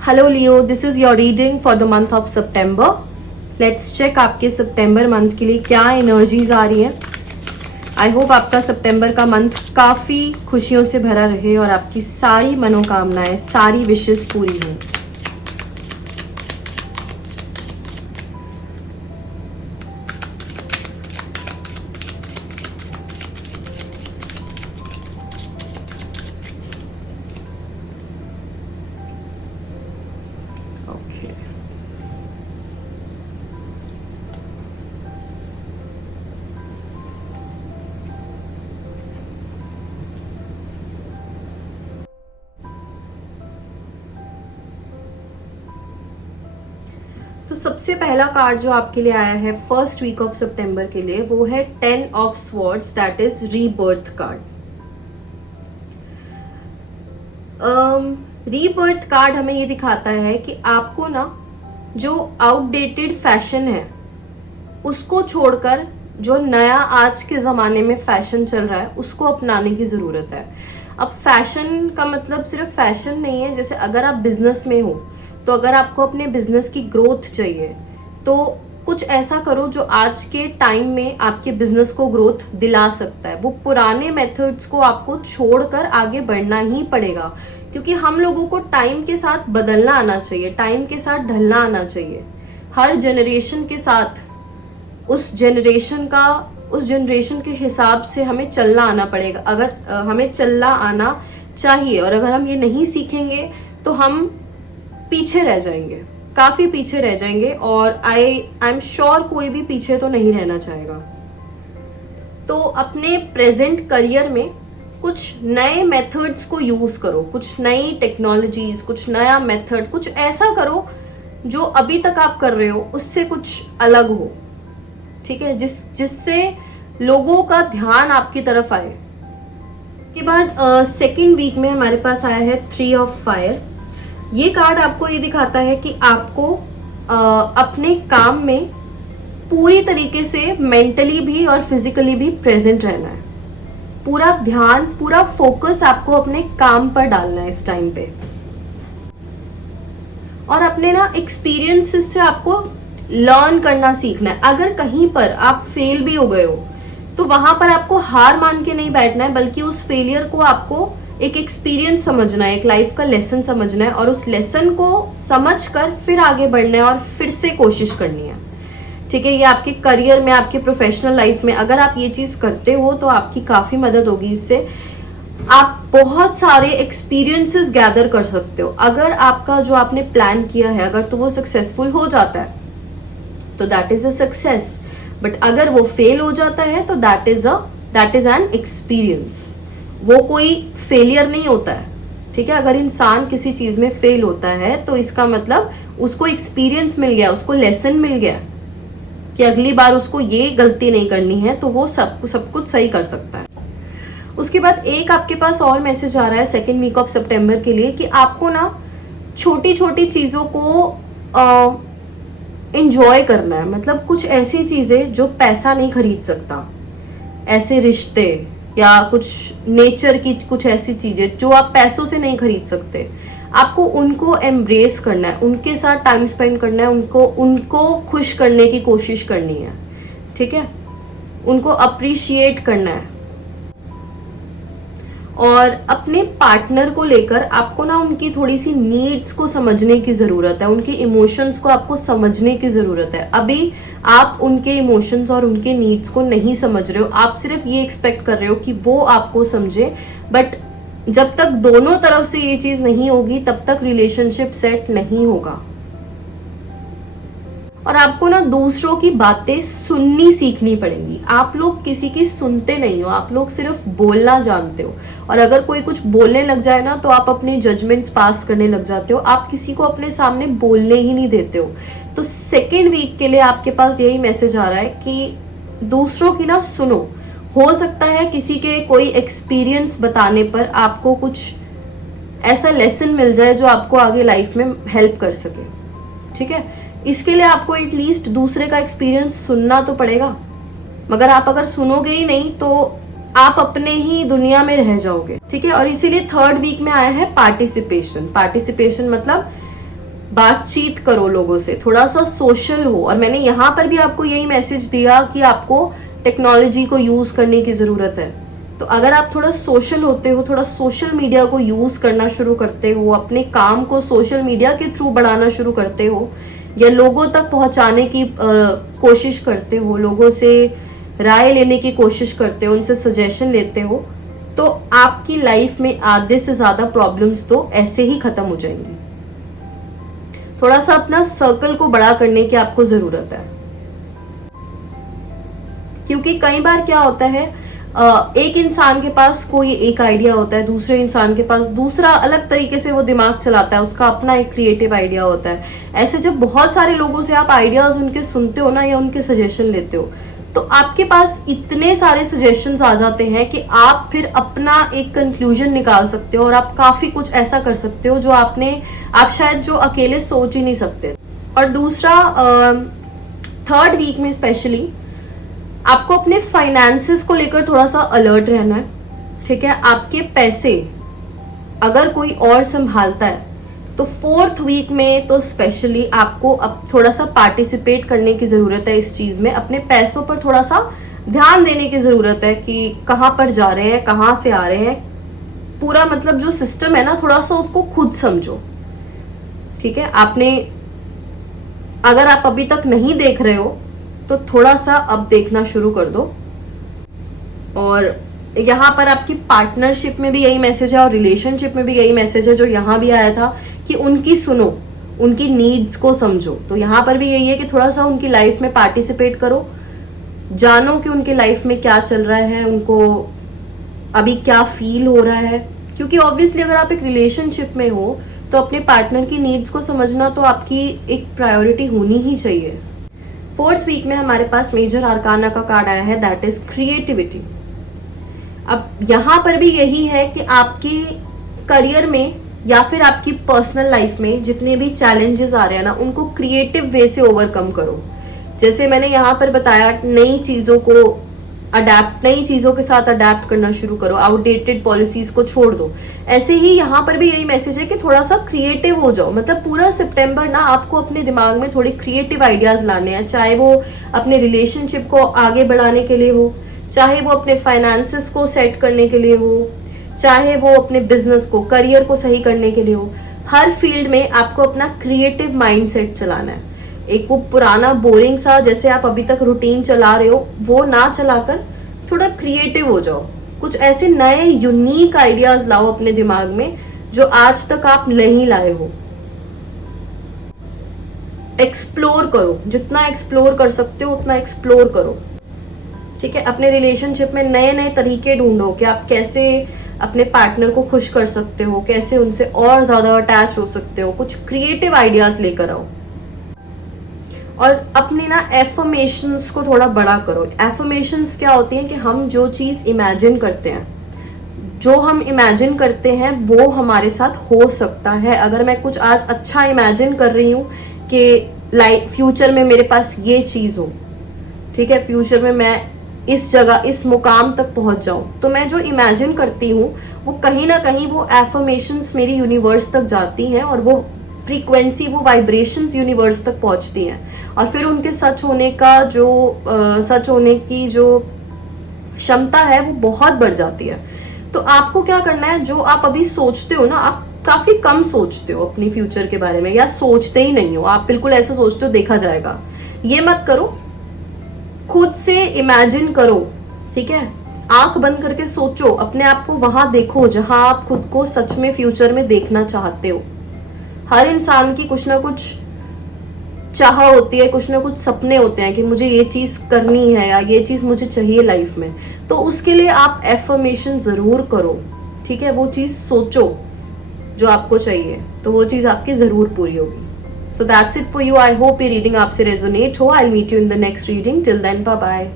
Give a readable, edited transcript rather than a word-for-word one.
Hello Leo, this is your reading for the month of September. Let's check आपके सितंबर month के लिए क्या एनर्जीज आ रही है। आई होप आपका सितंबर का मंथ काफ़ी खुशियों से भरा रहे और आपकी सारी मनोकामनाएं, सारी विशेस पूरी हों। ओके, तो सबसे पहला कार्ड जो आपके लिए आया है फर्स्ट वीक ऑफ सितंबर के लिए वो है 10 of swords, that is rebirth card. Rebirth card हमें ये दिखाता है कि आपको ना जो आउटडेटेड फैशन है उसको छोड़कर जो नया आज के ज़माने में फैशन चल रहा है उसको अपनाने की ज़रूरत है। अब फैशन का मतलब सिर्फ फैशन नहीं है। जैसे अगर आप बिजनेस में हो तो अगर आपको अपने बिजनेस की ग्रोथ चाहिए तो कुछ ऐसा करो जो आज के टाइम में आपके बिजनेस को ग्रोथ दिला सकता है। वो पुराने मेथड्स को आपको छोड़कर आगे बढ़ना ही पड़ेगा, क्योंकि हम लोगों को टाइम के साथ बदलना आना चाहिए, टाइम के साथ ढलना आना चाहिए। हर जनरेशन के साथ उस जनरेशन के हिसाब से हमें चलना आना पड़ेगा। अगर हमें चलना आना चाहिए और अगर हम ये नहीं सीखेंगे तो हम पीछे रह जाएंगे, काफी पीछे रह जाएंगे। और आई एम श्योर कोई भी पीछे तो नहीं रहना चाहेगा। तो अपने प्रेजेंट करियर में कुछ नए मेथड्स को यूज करो, कुछ नई टेक्नोलॉजीज, कुछ नया मेथड, कुछ ऐसा करो जो अभी तक आप कर रहे हो उससे कुछ अलग हो, ठीक है, जिससे लोगों का ध्यान आपकी तरफ आए। के बाद सेकेंड वीक में हमारे पास आया है 3 ऑफ फायर। ये कार्ड आपको ये दिखाता है कि आपको अपने काम में पूरी तरीके से मेंटली भी और फिजिकली भी प्रेजेंट रहना है। पूरा ध्यान, पूरा फोकस आपको अपने काम पर डालना है इस टाइम पे। और अपने ना एक्सपीरियंसेस से आपको लर्न करना सीखना है। अगर कहीं पर आप फेल भी हो गए हो तो वहां पर आपको हार मान के नहीं बैठना है, बल्कि उस फेलियर को आपको एक एक्सपीरियंस समझना है, एक लाइफ का लेसन समझना है और उस लेसन को समझकर फिर आगे बढ़ना है और फिर से कोशिश करनी है, ठीक है। ये आपके करियर में, आपके प्रोफेशनल लाइफ में अगर आप ये चीज़ करते हो तो आपकी काफ़ी मदद होगी। इससे आप बहुत सारे एक्सपीरियंसेस गैदर कर सकते हो। अगर आपका जो आपने प्लान किया है अगर तो वो सक्सेसफुल हो जाता है तो that is a success, but अगर वो फेल हो जाता है तो दैट इज एन एक्सपीरियंस। वो कोई फेलियर नहीं होता है, ठीक है। अगर इंसान किसी चीज में फेल होता है तो इसका मतलब उसको एक्सपीरियंस मिल गया, उसको लेसन मिल गया कि अगली बार उसको ये गलती नहीं करनी है, तो वो सब कुछ सही कर सकता है। उसके बाद एक आपके पास और मैसेज आ रहा है सेकेंड वीक ऑफ सितंबर के लिए कि आपको ना छोटी छोटी चीजों को इंजॉय करना है। मतलब कुछ ऐसी चीजें जो पैसा नहीं खरीद सकता, ऐसे रिश्ते या कुछ नेचर की कुछ ऐसी चीजें जो आप पैसों से नहीं खरीद सकते, आपको उनको एम्ब्रेस करना है, उनके साथ टाइम स्पेंड करना है, उनको खुश करने की कोशिश करनी है, ठीक है। उनको अप्रिशिएट करना है। और अपने पार्टनर को लेकर आपको ना उनकी थोड़ी सी नीड्स को समझने की ज़रूरत है, उनके इमोशंस को आपको समझने की ज़रूरत है। अभी आप उनके इमोशंस और उनके नीड्स को नहीं समझ रहे हो, आप सिर्फ ये एक्सपेक्ट कर रहे हो कि वो आपको समझे। बट जब तक दोनों तरफ से ये चीज़ नहीं होगी तब तक रिलेशनशिप सेट नहीं होगा। और आपको ना दूसरों की बातें सुननी सीखनी पड़ेंगी। आप लोग किसी की सुनते नहीं हो, आप लोग सिर्फ बोलना जानते हो। और अगर कोई कुछ बोलने लग जाए ना तो आप अपने जजमेंट्स पास करने लग जाते हो, आप किसी को अपने सामने बोलने ही नहीं देते हो। तो सेकेंड वीक के लिए आपके पास यही मैसेज आ रहा है कि दूसरों की ना सुनो। हो सकता है किसी के कोई एक्सपीरियंस बताने पर आपको कुछ ऐसा लेसन मिल जाए जो आपको आगे लाइफ में हेल्प कर सके, ठीक है। इसके लिए आपको एटलीस्ट दूसरे का एक्सपीरियंस सुनना तो पड़ेगा, मगर आप अगर सुनोगे ही नहीं तो आप अपने ही दुनिया में रह जाओगे, ठीक है। और इसीलिए थर्ड वीक में आया है पार्टिसिपेशन। पार्टिसिपेशन मतलब बातचीत करो लोगों से, थोड़ा सा सोशल हो। और मैंने यहाँ पर भी आपको यही मैसेज दिया कि आपको टेक्नोलॉजी को यूज करने की जरूरत है। तो अगर आप थोड़ा सोशल होते हो, थोड़ा सोशल मीडिया को यूज करना शुरू करते हो, अपने काम को सोशल मीडिया के थ्रू बढ़ाना शुरू करते हो, या लोगों तक पहुंचाने की कोशिश करते हो, लोगों से राय लेने की कोशिश करते हो, उनसे सजेशन लेते हो, तो आपकी लाइफ में आधे से ज्यादा प्रॉब्लम्स तो ऐसे ही खत्म हो जाएंगी। थोड़ा सा अपना सर्कल को बड़ा करने की आपको जरूरत है, क्योंकि कई बार क्या होता है, एक इंसान के पास कोई एक आइडिया होता है, दूसरे इंसान के पास दूसरा अलग तरीके से वो दिमाग चलाता है, उसका अपना एक क्रिएटिव आइडिया होता है। ऐसे जब बहुत सारे लोगों से आप आइडियाज उनके सुनते हो ना, या उनके सजेशन लेते हो, तो आपके पास इतने सारे सजेशंस आ जाते हैं कि आप फिर अपना एक कंक्लूजन निकाल सकते हो, और आप काफी कुछ ऐसा कर सकते हो जो आप शायद जो अकेले सोच ही नहीं सकते। और दूसरा, थर्ड वीक में स्पेशली आपको अपने फाइनेंसेस को लेकर थोड़ा सा अलर्ट रहना है, ठीक है। आपके पैसे अगर कोई और संभालता है, तो फोर्थ वीक में तो स्पेशली आपको अब थोड़ा सा पार्टिसिपेट करने की जरूरत है इस चीज में। अपने पैसों पर थोड़ा सा ध्यान देने की जरूरत है कि कहाँ पर जा रहे हैं, कहाँ से आ रहे हैं, पूरा मतलब जो सिस्टम है ना, थोड़ा सा उसको खुद समझो, ठीक है। अगर आप अभी तक नहीं देख रहे हो तो थोड़ा सा अब देखना शुरू कर दो। और यहाँ पर आपकी पार्टनरशिप में भी यही मैसेज है, और रिलेशनशिप में भी यही मैसेज है जो यहाँ भी आया था, कि उनकी सुनो, उनकी नीड्स को समझो। तो यहाँ पर भी यही है कि थोड़ा सा उनकी लाइफ में पार्टिसिपेट करो, जानो कि उनके लाइफ में क्या चल रहा है, उनको अभी क्या फील हो रहा है। क्योंकि ऑब्वियसली अगर आप एक रिलेशनशिप में हो तो अपने पार्टनर की नीड्स को समझना तो आपकी एक प्रायोरिटी होनी ही चाहिए। फोर्थ वीक में हमारे पास मेजर आर्काना का कार्ड आया है, दैट इज क्रिएटिविटी। अब यहां पर भी यही है कि आपके करियर में या फिर आपकी पर्सनल लाइफ में जितने भी चैलेंजेस आ रहे हैं ना, उनको क्रिएटिव वे से ओवरकम करो। जैसे मैंने यहाँ पर बताया, नई चीजों के साथ अडेप्ट करना शुरू करो, आउटडेटेड पॉलिसीज को छोड़ दो। ऐसे ही यहाँ पर भी यही मैसेज है कि थोड़ा सा क्रिएटिव हो जाओ। मतलब पूरा सितंबर ना आपको अपने दिमाग में थोड़े क्रिएटिव आइडियाज लाने हैं, चाहे वो अपने रिलेशनशिप को आगे बढ़ाने के लिए हो, चाहे वो अपने फाइनेंसेस को सेट करने के लिए हो, चाहे वो अपने बिजनेस को, करियर को सही करने के लिए हो। हर फील्ड में आपको अपना क्रिएटिव माइंडसेट चलाना है। एक वो पुराना बोरिंग सा जैसे आप अभी तक रूटीन चला रहे हो वो ना चलाकर थोड़ा क्रिएटिव हो जाओ। कुछ ऐसे नए यूनिक आइडियाज लाओ अपने दिमाग में जो आज तक आप नहीं लाए हो। एक्सप्लोर करो, जितना एक्सप्लोर कर सकते हो उतना एक्सप्लोर करो, ठीक है। अपने रिलेशनशिप में नए नए तरीके ढूंढो कि आप कैसे अपने पार्टनर को खुश कर सकते हो, कैसे उनसे और ज्यादा अटैच हो सकते हो। कुछ क्रिएटिव आइडियाज लेकर आओ। और अपने ना एफर्मेशंस को थोड़ा बड़ा करो। एफर्मेशंस क्या होती हैं कि हम जो चीज इमेजिन करते हैं, जो हम इमेजिन करते हैं वो हमारे साथ हो सकता है। अगर मैं कुछ आज अच्छा इमेजिन कर रही हूँ कि फ्यूचर में मेरे पास ये चीज हो, ठीक है, फ्यूचर में मैं इस जगह इस मुकाम तक पहुंच जाऊं, तो मैं जो इमेजिन करती हूँ वो कहीं ना कहीं वो एफर्मेशंस मेरी यूनिवर्स तक जाती हैं, और वो फ्रीक्वेंसी, वो वाइब्रेशंस यूनिवर्स तक पहुंचती हैं, और फिर उनके सच होने की जो क्षमता है वो बहुत बढ़ जाती है। तो आपको क्या करना है, जो आप अभी सोचते हो ना, आप काफी कम सोचते हो अपनी फ्यूचर के बारे में, या सोचते ही नहीं हो, आप बिल्कुल ऐसा सोचते हो देखा जाएगा, ये मत करो। खुद से इमेजिन करो, ठीक है। आंख बंद करके सोचो, अपने आप को वहां देखो जहां आप खुद को सच में फ्यूचर में देखना चाहते हो। हर इंसान की कुछ ना कुछ चाह होती है, कुछ ना कुछ सपने होते हैं कि मुझे ये चीज करनी है या ये चीज मुझे चाहिए लाइफ में। तो उसके लिए आप एफर्मेशन जरूर करो, ठीक है। वो चीज सोचो जो आपको चाहिए, तो वो चीज आपकी जरूर पूरी होगी। So that's it for you. I hope ये रीडिंग आपसे रेजोनेट हो. I'll meet you in the next reading. Till then, bye bye.